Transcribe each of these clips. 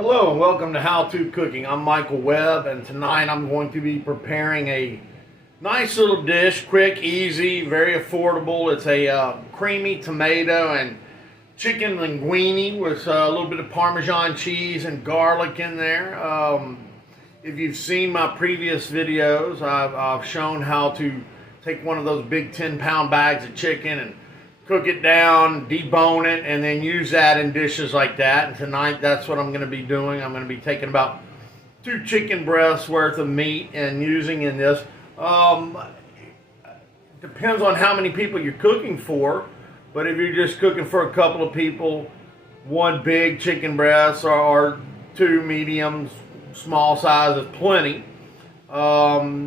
Hello and welcome to How To Cooking. I'm Michael Webb, and tonight I'm going to be preparing a nice little dish, quick, easy, very affordable. It's a creamy tomato and chicken linguine with a little bit of Parmesan cheese and garlic in there. If you've seen my previous videos, I've shown how to take one of those big 10-pound bags of chicken and cook it down, debone it, and then use that in dishes like that. And tonight, that's what I'm going to be doing. I'm going to be taking about 2 chicken breasts worth of meat and using in this. Depends on how many people you're cooking for, but if you're just cooking for a couple of people, 1 big chicken breast or 2 mediums, small size is plenty.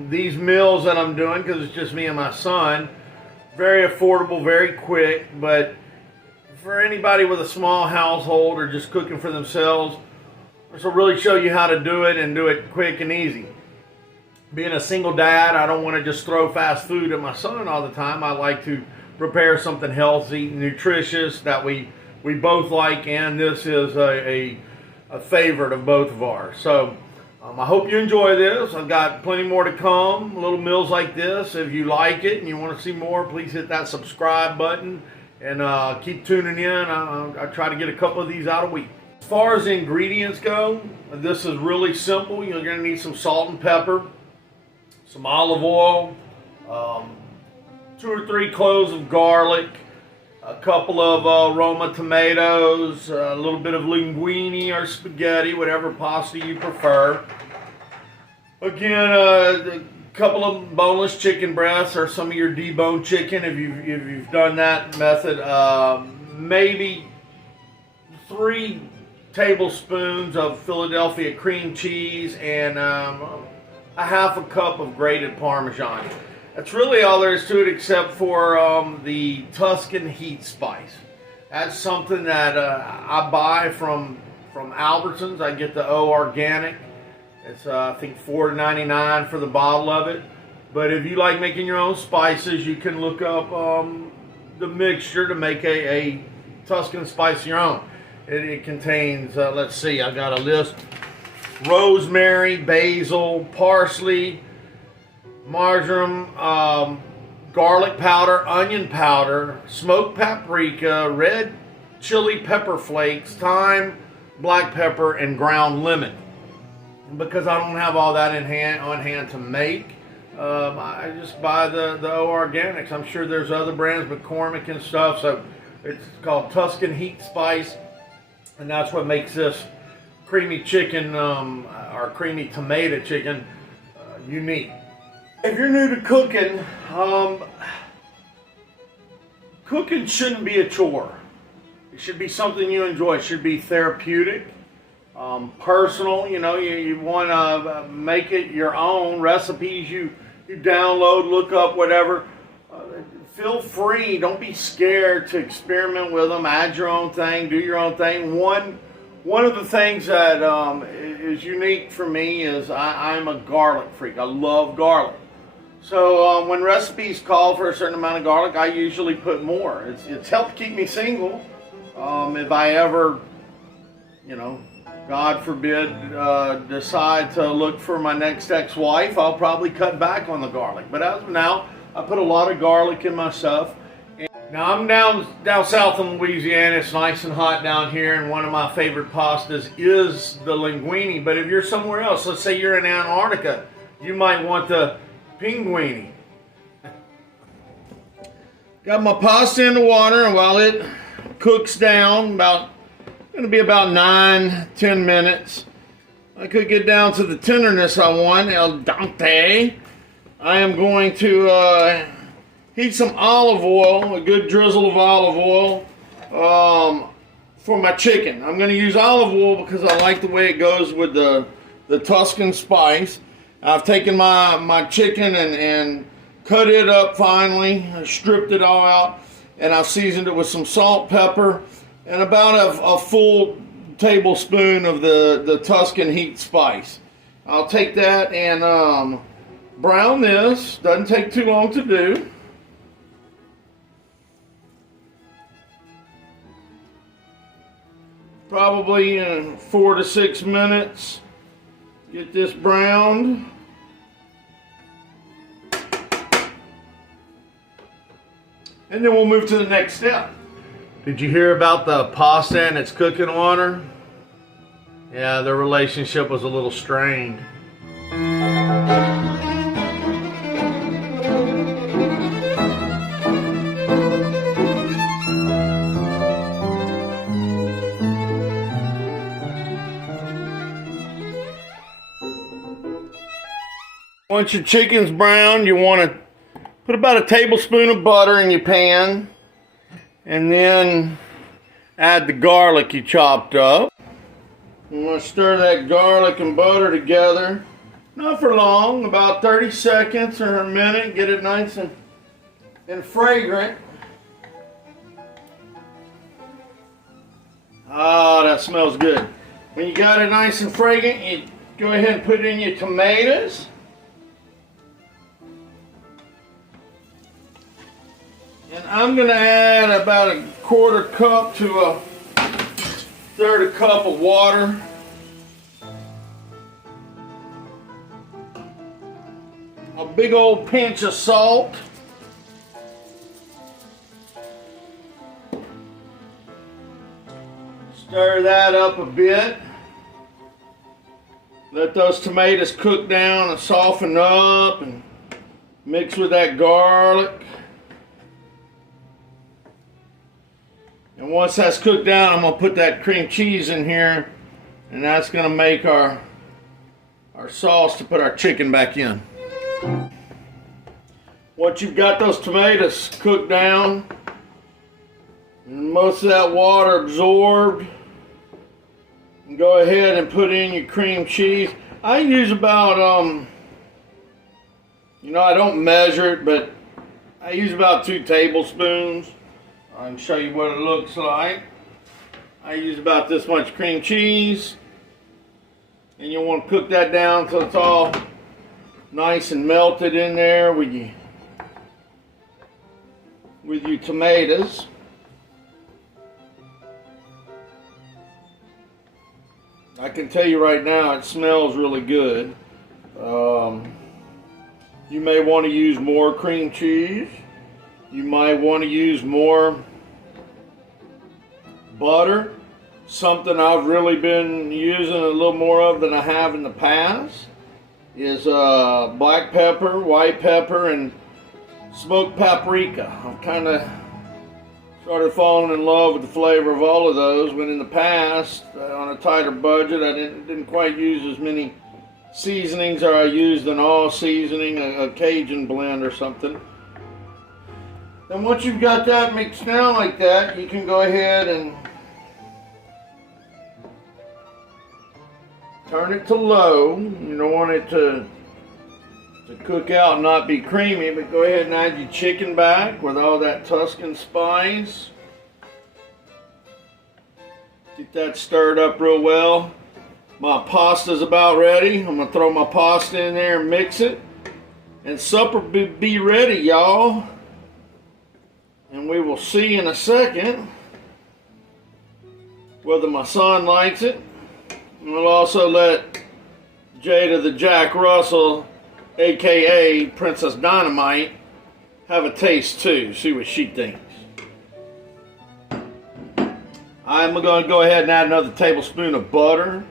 These meals that I'm doing, because it's just me and my son, very affordable, very quick, but for anybody with a small household or just cooking for themselves, this will really show you how to do it and do it quick and easy. Being a single dad, I don't want to just throw fast food at my son all the time. I like to prepare something healthy, nutritious, that we both like, and this is a favorite of both of ours. So I hope you enjoy this. I've got plenty more to come, little meals like this. If you like it and you want to see more, please hit that subscribe button and keep tuning in. I try to get a couple of these out a week. As far as the ingredients go, this is really simple. You're going to need some salt and pepper, some olive oil, 2 or 3 cloves of garlic, a couple of Roma tomatoes, a little bit of linguine or spaghetti, whatever pasta you prefer. Again, a couple of boneless chicken breasts or some of your deboned chicken if you've done that method. Maybe 3 tablespoons of Philadelphia cream cheese and a half a cup of grated Parmesan. That's really all there is to it, except for the Tuscan heat spice. That's something that I buy from Albertsons. I get the O Organic. It's I think $4.99 for the bottle of it. But if you like making your own spices, you can look up the mixture to make a Tuscan spice of your own. It contains, let's see, I got a list: rosemary, basil, parsley, marjoram, garlic powder, onion powder, smoked paprika, red chili pepper flakes, thyme, black pepper, and ground lemon. Because I don't have all that on hand to make, I just buy the O Organics. I'm sure there's other brands, McCormick and stuff. So it's called Tuscan Heat Spice, and that's what makes this creamy chicken or creamy tomato chicken unique. If you're new to cooking, cooking shouldn't be a chore. It should be something you enjoy. It should be therapeutic, personal. You know, you want to make it your own. Recipes you download, look up, whatever. Feel free. Don't be scared to experiment with them. Add your own thing. Do your own thing. One of the things that is unique for me is I'm a garlic freak. I love garlic. So when recipes call for a certain amount of garlic, I usually put more. It's helped keep me single. If I ever, God forbid, decide to look for my next ex-wife, I'll probably cut back on the garlic. But as of now, I put a lot of garlic in my stuff. Now I'm down south in Louisiana. It's nice and hot down here, and one of my favorite pastas is the linguine. But if you're somewhere else, let's say you're in Antarctica, you might want the pinguine. Got my pasta in the water, and while it cooks down, going to be about 9-10 minutes, I could get down to the tenderness I want, el dente. I am going to heat some olive oil, a good drizzle of olive oil for my chicken. I'm going to use olive oil because I like the way it goes with the Tuscan spice. I've taken my chicken and cut it up finely, stripped it all out, and I've seasoned it with some salt, pepper, and about a full tablespoon of the Tuscan heat spice. I'll take that and brown this. Doesn't take too long to do. probably in 4 to 6 minutes. Get this browned. And then we'll move to the next step. Did you hear about the pasta and its cooking water? Yeah, their relationship was a little strained. Once your chicken's brown, you want to put about a tablespoon of butter in your pan, and then add the garlic you chopped up. You want to stir that garlic and butter together, not for long, about 30 seconds or a minute, get it nice and fragrant. Ah, that smells good. When you got it nice and fragrant, you go ahead and put in your tomatoes. And I'm going to add about a 1/4 cup to a 1/3 cup of water. A big old pinch of salt. Stir that up a bit. Let those tomatoes cook down and soften up and mix with that garlic. And once that's cooked down, I'm going to put that cream cheese in here, and that's going to make our sauce to put our chicken back in. Once you've got those tomatoes cooked down, and most of that water absorbed, and go ahead and put in your cream cheese. I use about, I don't measure it, but I use about 2 tablespoons. I can show you what it looks like. I use about this much cream cheese, and you'll want to cook that down until it's all nice and melted in there with your tomatoes. I can tell you right now, it smells really good. You may want to use more cream cheese. You might want to use more butter. Something I've really been using a little more of than I have in the past is black pepper, white pepper, and smoked paprika. I've kind of started falling in love with the flavor of all of those, when in the past, on a tighter budget, I didn't quite use as many seasonings, or I used an all seasoning, a Cajun blend or something. Then once you've got that mixed down like that, you can go ahead and turn it to low. You don't want it to cook out and not be creamy, but go ahead and add your chicken back with all that Tuscan spice. Get that stirred up real well. My pasta's about ready. I'm going to throw my pasta in there and mix it. And supper be ready, y'all. And we will see in a second whether my son likes it. And we'll also let Jada the Jack Russell, aka Princess Dynamite, have a taste too. See what she thinks. I'm going to go ahead and add another tablespoon of butter,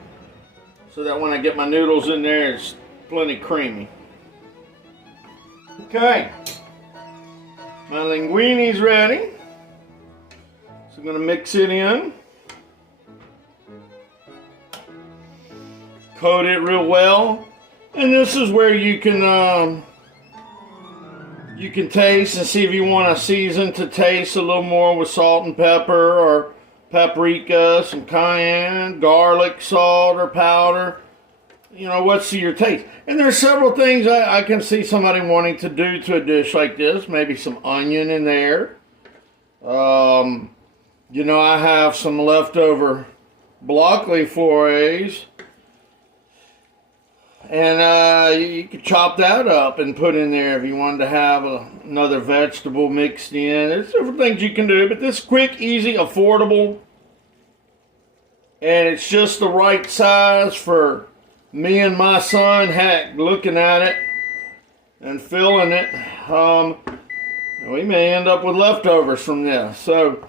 so that when I get my noodles in there, it's plenty creamy. Okay. My linguine's ready. So I'm going to mix it in. Coat it real well. And this is where you can taste and see if you want to season to taste a little more with salt and pepper, or paprika, some cayenne, garlic, salt or powder. You know, what's to your taste. And there's several things I can see somebody wanting to do to a dish like this. Maybe some onion in there. I have some leftover broccoli forays. And you could chop that up and put in there if you wanted to have another vegetable mixed in. There's different things you can do, but this quick, easy, affordable And it's just the right size for me and my son. Heck, looking at it and filling it, we may end up with leftovers from this. So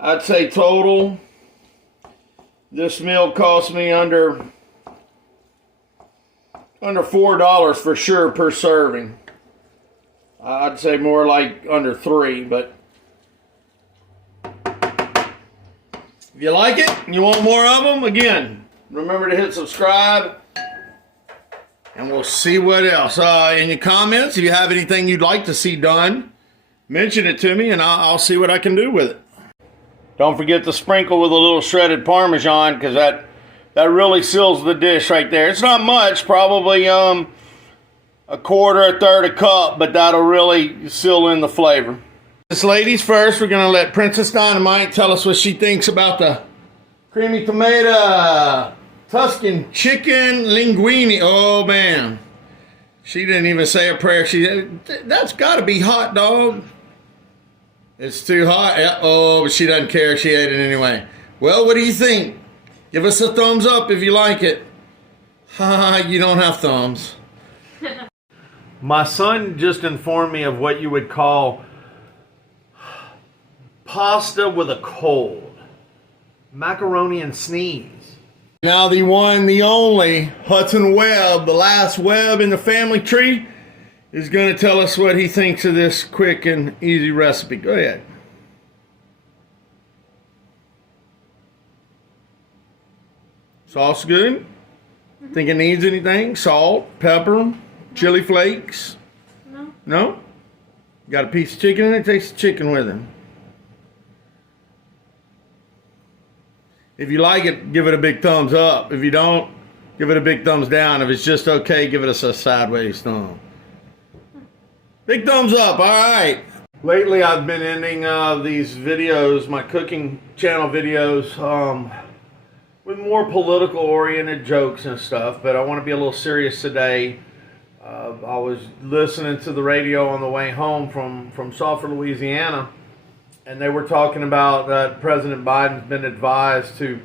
I'd say total, this meal cost me under $4 for sure per serving. I'd say more like under $3, but if you like it and you want more of them, again, remember to hit subscribe. And we'll see what else. In your comments, if you have anything you'd like to see done, mention it to me and I'll see what I can do with it. Don't forget to sprinkle with a little shredded Parmesan, because that really seals the dish right there. It's not much, probably a quarter, a third, a cup, but that'll really seal in the flavor. This ladies first, we're going to let Princess Dynamite tell us what she thinks about the creamy tomato Tuscan chicken linguine. Oh man, she didn't even say a prayer. She said, that's got to be hot, dog. It's too hot. Oh, but she doesn't care. She ate it anyway. Well, what do you think? Give us a thumbs up if you like it. Ha, you don't have thumbs. My son just informed me of what you would call pasta with a cold. Macaroni and sneeze. Now the one, the only, Hudson Webb, the last Webb in the family tree, is going to tell us what he thinks of this quick and easy recipe. Go ahead. Sauce good? Think it needs anything? Salt, pepper, chili flakes? No. No? Got a piece of chicken in it? Takes the chicken with him. If you like it, give it a big thumbs up. If you don't, give it a big thumbs down. If it's just okay, give it a sideways thumb. Big thumbs up, all right. Lately, I've been ending these videos, my cooking channel videos, with more political-oriented jokes and stuff, but I want to be a little serious today. I was listening to the radio on the way home from Sulphur, Louisiana, and they were talking about that President Biden's been advised to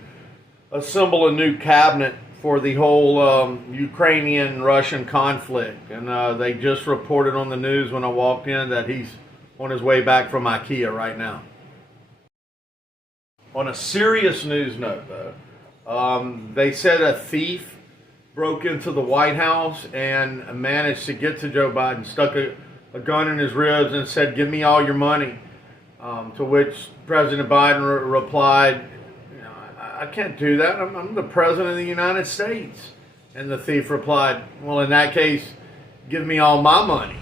assemble a new cabinet for the whole Ukrainian-Russian conflict. And they just reported on the news when I walked in that he's on his way back from IKEA right now. On a serious news note, though, they said a thief broke into the White House and managed to get to Joe Biden, stuck a gun in his ribs and said, "Give me all your money." To which President Biden replied, "I can't do that. I'm the President of the United States." And the thief replied, "Well, in that case, give me all my money."